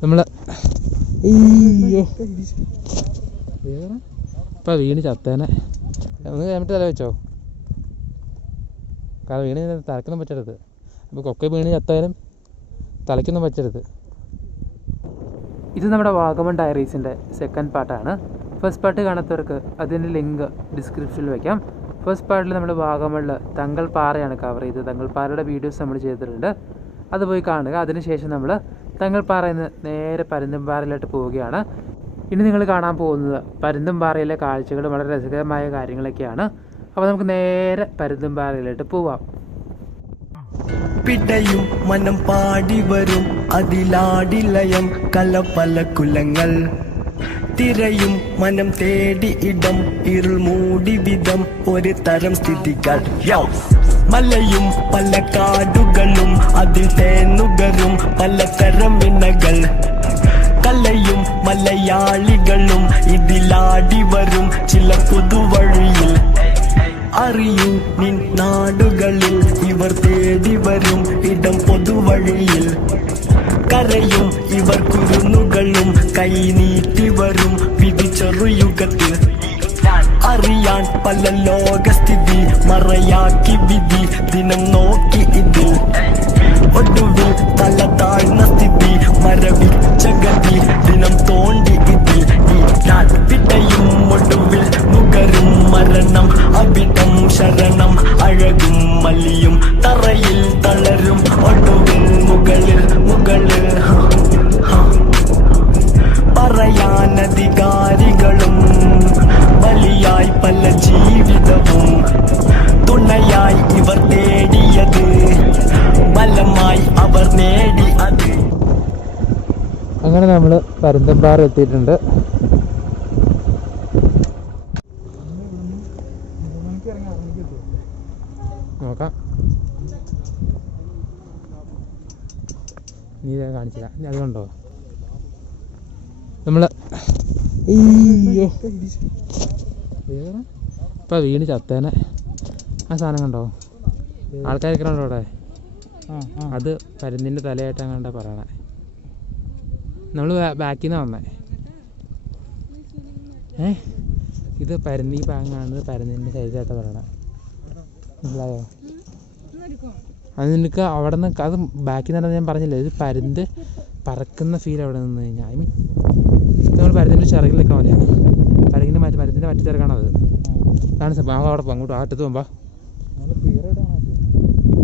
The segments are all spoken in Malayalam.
നമ്മൾ ഇപ്പൊ വീണ് ചത്തേനെ. ഒന്ന് കഴിഞ്ഞിട്ട് തല വെച്ചോ. കാരണം വീണ് തലക്കൊന്നും പറ്റരുത്. അപ്പോൾ കൊക്ക വീണ് ചത്താലും തലയ്ക്കൊന്നും പറ്റരുത്. ഇത് നമ്മുടെ വാഗമൺ ഡയറീസിന്റെ സെക്കൻഡ് പാർട്ടാണ് ഫസ്റ്റ് പാർട്ട് കാണാത്തവർക്ക് അതിന്റെ ലിങ്ക് ഡിസ്ക്രിപ്ഷനിൽ വെക്കാം. ഫസ്റ്റ് പാർട്ടിൽ നമ്മൾ വാഗമണിൽ തങ്ങൾ പാറയാണ് കവർ ചെയ്തത്. തങ്ങൾ പാറയുടെ വീഡിയോസ് നമ്മൾ ചെയ്തിട്ടുണ്ട്. അത് പോയി കാണുക. അതിനുശേഷം നമ്മൾ തങ്ങൾ പറയുന്നത് നേരെ പരുന്തുംപാറയിലോട്ട് പോവുകയാണ്. ഇനി നിങ്ങൾ കാണാൻ പോകുന്നത് പരുന്തുംപാറയിലെ കാഴ്ചകൾ വളരെ രസകരമായ കാര്യങ്ങളൊക്കെയാണ്. അപ്പോൾ നമുക്ക് നേരെ പരുന്തുംപാറയിലോട്ട് പോവാം. പിടയും മനം പാടി വരും അതിലാടിലയം കലപല കുലങ്ങൾ. തിരയും മനം തേടി ഇടം ഇരുൾ മൂടി വിധം ഒരു തരം സ്ഥിതികൾ. മലയും പല കാടുകളും അതിൽ തേനുകരും പലതരം ഇണകൾ കലയും മലയാളികളും ഇതിലാടി വരും ചില പുതുവഴിയിൽ. അറിയും നിൻ നാടുകളിൽ ഇവർ തേടി വരും ഇടം പൊതുവഴിയിൽ. കരയും ഇവർ കുരുന്നുകളും കൈ നീട്ടി വരും വിധിച്ചെറുയുഗത്തിൽ അറിയാൻ പല ലോകസ്ഥിതി മറയാക്കി വിധി ദിനം നോക്കി ഇതിൽ. ഒടുവിൽ തല താഴ്ന്ന സ്ഥിതി മരവിച്ച ഗതി ദിനം തോണ്ടി ഇതിൽ ഒടുവിൽ മുകരും മരണം. അവിടം ശരണം. അഴകും മലിയും തറയിൽ തളരും. ഒടുവിൽ അങ്ങനെ നമ്മൾ പരുന്തമ്പാറ എത്തിയിട്ടുണ്ട്. നോക്കാം. നീ കാണിച്ചില്ല നീ അതുകൊണ്ടോ നമ്മൾ ഇപ്പൊ വീണ് ചത്തേനെ. ആ സാധനം കണ്ടോ? ആൾക്കാരൊക്കെ ഉണ്ടോ അവിടെ? അത് പരുന്തിന്റെ തലയായിട്ടാണ് കണ്ട പറയണേ. നമ്മൾ ബാക്കിൽ നിന്ന് വന്നേ. ഏ? ഇത് പരന്നി പാങ്ങാണ്. പരന്നിന്റെ ശരീരമായിട്ട് പറയണം. മനസ്സിലായോ? അത് നിനക്ക് അവിടെ നിന്ന് അത് ബാക്കിൽ നിന്ന് ഞാൻ പറഞ്ഞില്ലേ? ഇത് പരുന്ത് പറക്കുന്ന ഫീൽ അവിടെ നിന്ന് കഴിഞ്ഞാൽ ഐ മീൻ നമ്മൾ പരുന്തിന്റെ ചിറകിൽ നിൽക്കാൻ പോലെയാണ് പരുന്തിന്റെ മറ്റു പരുന്തിന്റെ മറ്റു ചിറകാണ് അത്? അതാണ് സംഭവം. അവിടെ പോകും അങ്ങോട്ട് ആട്ടത്ത് പോകുമ്പോൾ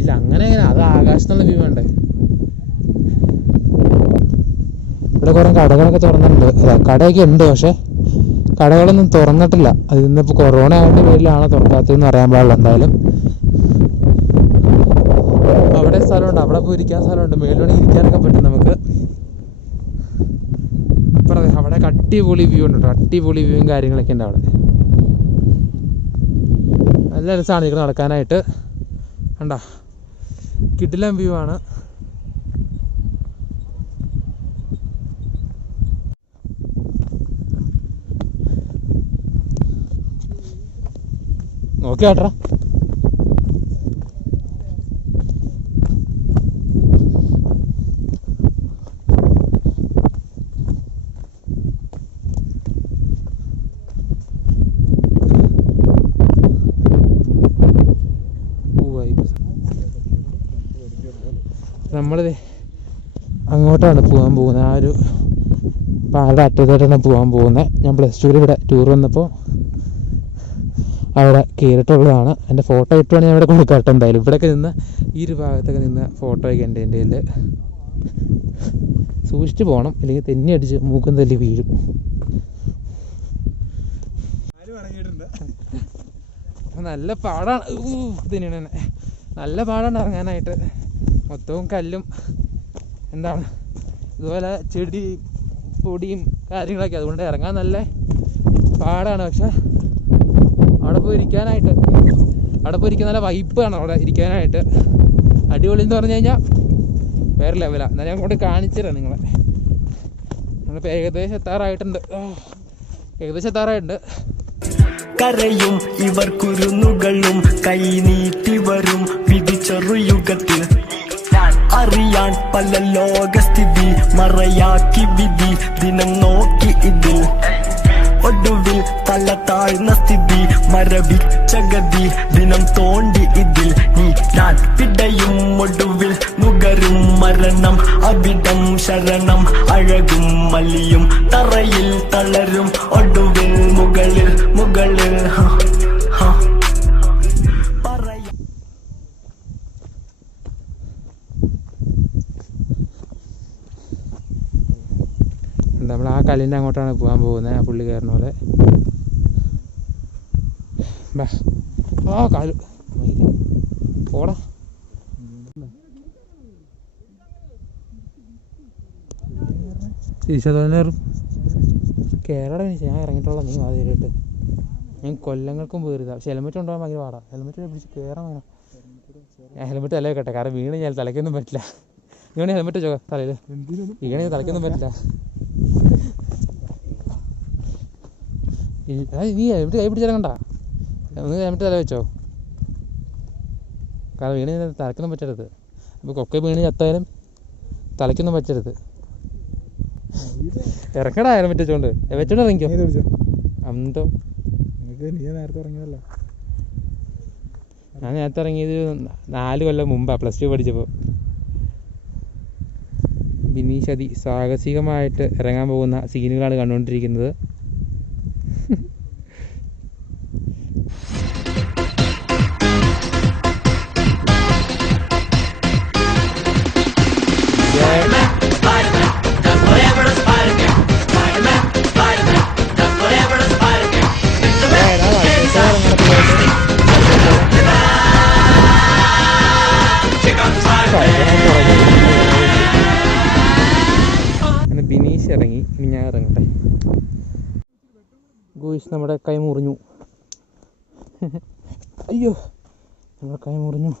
ഇല്ല അങ്ങനെ അങ്ങനെ. അത് ആകാശത്തുള്ള വ്യൂ വേണ്ടേ? ഇവിടെ കുറേ കടകളൊക്കെ തുറന്നിട്ടുണ്ട്. അല്ല കടയൊക്കെ ഉണ്ട് പക്ഷേ കടകളൊന്നും തുറന്നിട്ടില്ല. അത് ഇന്നിപ്പോൾ കൊറോണ ആയതിന്റെ പേരിലാണ് തുറക്കാത്തതെന്ന് അറിയാൻ പാടില്ല എന്തായാലും. അവിടെ സ്ഥലമുണ്ട് അവിടെ പോയി ഇരിക്കാൻ സ്ഥലമുണ്ട്. മേലോടെ ഇരിക്കാനൊക്കെ പറ്റും നമുക്ക്. അപ്പുറത്തെ അവിടെ അടിപൊളി വ്യൂ ഉണ്ട് കേട്ടോ. അടിപൊളി വ്യൂവും കാര്യങ്ങളൊക്കെ ഉണ്ട് അവിടെ. നല്ല രസമാണ് ഇവിടെ നടക്കാനായിട്ട്. കണ്ടോ കിടിലം വ്യൂ ആണ്. നോക്കി കേട്ടാ നമ്മളിത് അങ്ങോട്ടാണ് പോകാൻ പോകുന്നത്. ആ ഒരു പാലയുടെ പോകാൻ പോകുന്നത്. ഞാൻ പ്ലസ് ടുവിൽ ഇവിടെ ടൂർ വന്നപ്പോൾ അവിടെ കയറിയിട്ടുള്ളതാണ് എന്റെ ഫോട്ടോ ഇട്ടുവാണെങ്കിൽ ഞാൻ ഇവിടെ കൊടുക്കാട്ടെ. എന്തായാലും ഇവിടെയൊക്കെ നിന്ന് ഈ ഒരു ഭാഗത്തൊക്കെ നിന്ന് ഫോട്ടോ ഒക്കെ ഉണ്ട് എന്റെ കയ്യിൽ സൂക്ഷിച്ച് പോകണം. അല്ലെങ്കിൽ തെന്നി അടിച്ച് മൂക്കും തല്ലി വീഴും. നല്ല പാടാണ്. തന്നെയാണ് തന്നെ. നല്ല പാടാണ് ഇറങ്ങാനായിട്ട്. മൊത്തവും കല്ലും എന്താണ്? ഇതുപോലെ ചെടി പൊടിയും കാര്യങ്ങളൊക്കെ. അതുകൊണ്ട് ഇറങ്ങാൻ നല്ല പാടാണ്. പക്ഷെ അവിടെ പോയി ഇരിക്കാനായിട്ട്. അവിടെ പോയി ഇരിക്കാൻ നല്ല വൈപ്പാണ് അവിടെ ഇരിക്കാനായിട്ട്. അടിപൊളി എന്ന് പറഞ്ഞു കഴിഞ്ഞാൽ വേറെ ലെവലാണ് എന്നാൽ ഞാൻ കൊണ്ട് കാണിച്ചു തരാം നിങ്ങളെ. നമ്മളിപ്പോൾ ഏകദേശം എത്താറായിട്ടുണ്ട്. ഏകദേശം എത്താറായിട്ടുണ്ട്. കരയും ഇവർ കുരുന്നുകളും കൈനീട്ടി വരും വിധിച്ചെറുയുഗത്തിൽ അറിയാൻ പല ലോകസ്ഥിതി മറയാക്കി വിധി ദിനം നോക്കി ഇതിൽ ഒടുവിൽ തല താഴ്ന്ന സ്ഥിതി മരവി ചകതി ദിനം തോണ്ടി ഇതിൽ നീ ഞാൻ പിടയും ഒടുവിൽ നുകരും മരണം അവിടം ശരണം അഴകും മലിയും തറയിൽ തളരും ഒടുവിൽ മുകളിൽ മുകളിൽ കല്ലിന്റെ അങ്ങോട്ടാണ് പോകാൻ പോകുന്നത് ആ പുള്ളി കയറുന്ന പോലെ. ആ കാൽ. പോടാ. ഈശോതോന്നേറും കേരള ഞാൻ ഇറങ്ങിയിട്ടുള്ള. നീ മാതിരിയിട്ട് ഞാൻ കൊല്ലങ്ങൾക്കും പോരുതാ. പക്ഷെ ഹെൽമെറ്റ് കൊണ്ടുപോകാൻ ഭയങ്കര പാടാ. ഹെൽമെറ്റ് പിടിച്ച് കയറാൻ ഭയങ്കര ഞാൻ ഹെൽമെറ്റ് അല്ലേ കേട്ടെ കാരണം വീണ് ഞാൻ തലയ്ക്കൊന്നും പറ്റില്ല. ഇങ്ങനെ ഹെൽമെറ്റ് വെച്ചോ തലയിൽ? വീണ് തലയ്ക്കൊന്നും പറ്റില്ല ഈ- ആ, നീ എവിടെ കൈ പിടിച്ചിറങ്ങണ്ട ഒന്ന് ഹെൽമെറ്റ് തല വെച്ചോ. കാരണം വീണ് തലക്കൊന്നും പറ്റരുത്. അപ്പോൾ കൊക്കെ വീണ് ചത്തായാലും തലയ്ക്കൊന്നും പറ്റരുത്. ഇറങ്ങടാ ഹെൽമെറ്റ് വെച്ചോണ്ട് വെച്ചോണ്ട് ഇറങ്ങിക്കോ. അന്തോ. നീ നേരത്തെ ഇറങ്ങിയതല്ലോ. ഞാൻ നേരത്തെ ഇറങ്ങിയത് നാല് കൊല്ലം മുമ്പാ പ്ലസ് ടു പഠിച്ചപ്പോൾ ബിനീഷ് അതി സാഹസികമായിട്ട് ഇറങ്ങാൻ പോകുന്ന സീനുകളാണ് കണ്ടുകൊണ്ടിരിക്കുന്നത്. ഗോയിസ് നമ്മുടെ കൈ മുറിഞ്ഞു. അയ്യോ നമ്മുടെ കൈ മുറിഞ്ഞു.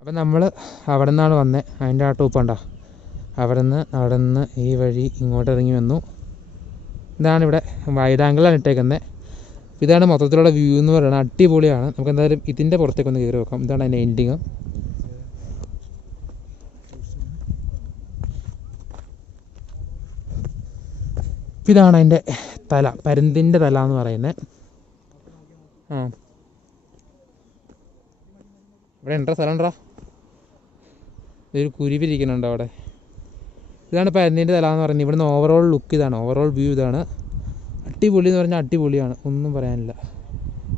അപ്പം നമ്മൾ അവിടെ നിന്നാണ് വന്നത് അതിന്റെ ആ ടൂപ്പുണ്ടോ അവിടെ നിന്ന് അവിടെ നിന്ന് ഈ വഴി ഇങ്ങോട്ട് ഇറങ്ങി വന്നു. ഇതാണ് ഇവിടെ ഇട്ടേക്കുന്നത് ഇതാണ് മൊത്തത്തിലുള്ള വ്യൂ എന്ന് പറയുന്നത്. അടിപൊളിയാണ്. നമുക്ക് എന്തായാലും ഇതിന്റെ പുറത്തേക്ക് ഒന്ന് കയറി വെക്കാം ഇതാണ് അതിന്റെ എൻഡിങ് ഇതാണ് അതിന്റെ തല. പരുന്തിന്റെ തല എന്ന് പറയുന്നത്. ആ. ഇവിടെ ഉണ്ടോ സ്ഥലം ഉണ്ടോ ഇതൊരു കുരുവിരിക്കുന്നുണ്ടോ അവിടെ. ഇതാണ് പരുന്തിന്റെ തല എന്ന് പറയുന്നത്. ഇവിടുന്ന് ഓവറോൾ ലുക്ക് ഇതാണ്. ഓവറോൾ വ്യൂ ഇതാണ്. അടിപൊളി എന്ന് പറഞ്ഞാൽ അടിപൊളിയാണ്. ഒന്നും പറയാനില്ല.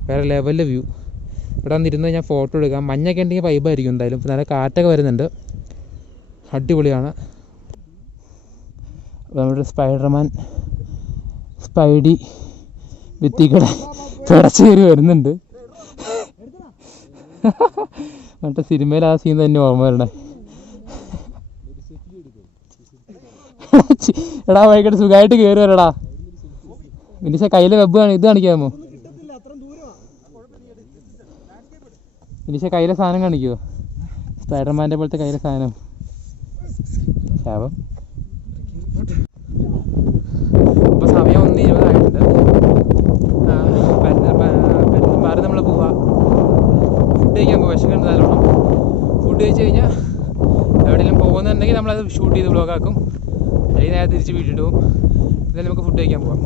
വേറെ ലെവലിലെ വ്യൂ ഇവിടെ വന്നിരുന്ന് ഞാൻ ഫോട്ടോ എടുക്കാം. മഞ്ഞൊക്കെ ഉണ്ടെങ്കിൽ വൈബായിരിക്കും എന്തായാലും. നല്ല കാറ്റൊക്കെ വരുന്നുണ്ട്. അടിപൊളിയാണ്. നമ്മുടെ സ്പൈഡർമാൻ സ്പൈഡി ഭിത്തിക്കട പിടച്ച് കയറി വരുന്നുണ്ട്. മറ്റേ സിനിമയിൽ ആ സീൻ തന്നെ ഓർമ്മ വരണേ. എടാ വൈകിട്ട് സുഖമായിട്ട് കയറി വരടാ. വിനിശ കയ്യിലെ വെബ് ഇത് കാണിക്കാമോ? വിനിശ കയ്യിലെ സാധനം കാണിക്കുമോ സ്പൈഡർമാന്റെ പോലത്തെ കയ്യിലെ സാധനം. ശാപം. അപ്പോൾ സമയം ഒന്ന് ഇരുപതായിട്ടുണ്ട് പെരുമാറി നമ്മൾ പോവാ. ഫുഡ് കഴിക്കാൻ പോകും വിശക്കുണ്ട് നല്ലോണം. ഫുഡ് കഴിച്ച് കഴിഞ്ഞാൽ എവിടെയെങ്കിലും പോകുന്നുണ്ടെങ്കിൽ നമ്മളത് ഷൂട്ട് ചെയ്ത് ബ്ലോഗാക്കും അല്ലെങ്കിൽ നേരെ തിരിച്ച് വീട്ടിട്ട് പോകും എന്നാലും നമുക്ക് ഫുഡ് കഴിക്കാൻ പോവാം.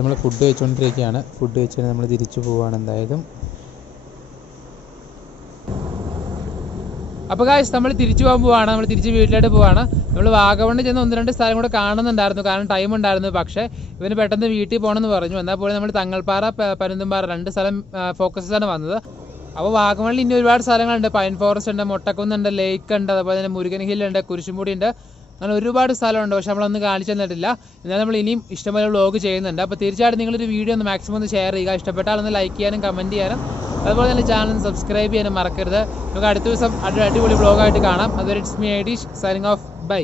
നമ്മൾ ഫുഡ് കഴിച്ചുകൊണ്ടിരിക്കുകയാണ്. ഫുഡ് കഴിച്ച് നമ്മൾ തിരിച്ചു പോവുകയാണ് എന്തായാലും. അപ്പോൾ കാശ് നമ്മൾ തിരിച്ചു പോകാൻ പോവാണ് നമ്മൾ തിരിച്ച് വീട്ടിലോട്ട് പോവാണ് നമ്മൾ വാഗമണ്ണിൽ ചെന്ന് ഒന്ന് രണ്ട് സ്ഥലം കൂടെ കാണുന്നുണ്ടായിരുന്നു. കാരണം ടൈം ഉണ്ടായിരുന്നു. പക്ഷേ ഇവന് പെട്ടെന്ന് വീട്ടിൽ പോകണമെന്ന് പറഞ്ഞു. എന്നാൽ പോലും നമ്മൾ തങ്ങൾപ്പാറ പരുന്തുംപാറ രണ്ട് സ്ഥലം ഫോക്കസാണ് വന്നത്. അപ്പോൾ വാഗമണ്ണിൽ ഇനി ഒരുപാട് സ്ഥലങ്ങളുണ്ട്. പൈൻ ഫോറസ്റ്റ് ഉണ്ട് മുട്ടക്കുന്നുണ്ട് ലേക്ക് ഉണ്ട് അതുപോലെ തന്നെ മുരുകൻ ഹില്ലുണ്ട് കുരിശുംപൂടി ഉണ്ട്. അങ്ങനെ ഒരുപാട് സ്ഥലമുണ്ട് പക്ഷെ നമ്മളൊന്നും കാണിച്ചു തന്നിട്ടില്ല. എന്നാൽ നമ്മൾ ഇനിയും ഇഷ്ടംപോലെ വ്ളോഗ് ചെയ്യുന്നുണ്ട്. അപ്പോൾ തീർച്ചയായിട്ടും നിങ്ങളൊരു വീഡിയോ ഒന്ന് മാക്സിമം ഒന്ന് ഷെയർ ചെയ്യുക. ഇഷ്ടപ്പെട്ടാൽ ഒന്ന് ലൈക്ക് ചെയ്യാനും കമന്റ് ചെയ്യാനും. അതുപോലെ തന്നെ ചാനൽ സബ്സ്ക്രൈബ് ചെയ്യാനും മറക്കരുത്. നമുക്ക് അടുത്ത ദിവസം അടി- അടിപൊളി വ്ളോഗായിട്ട് കാണാം. അതുവരെ ഇറ്റ്സ് മീ ഐഡിഷ് സൈനിങ് ഓഫ് ബൈ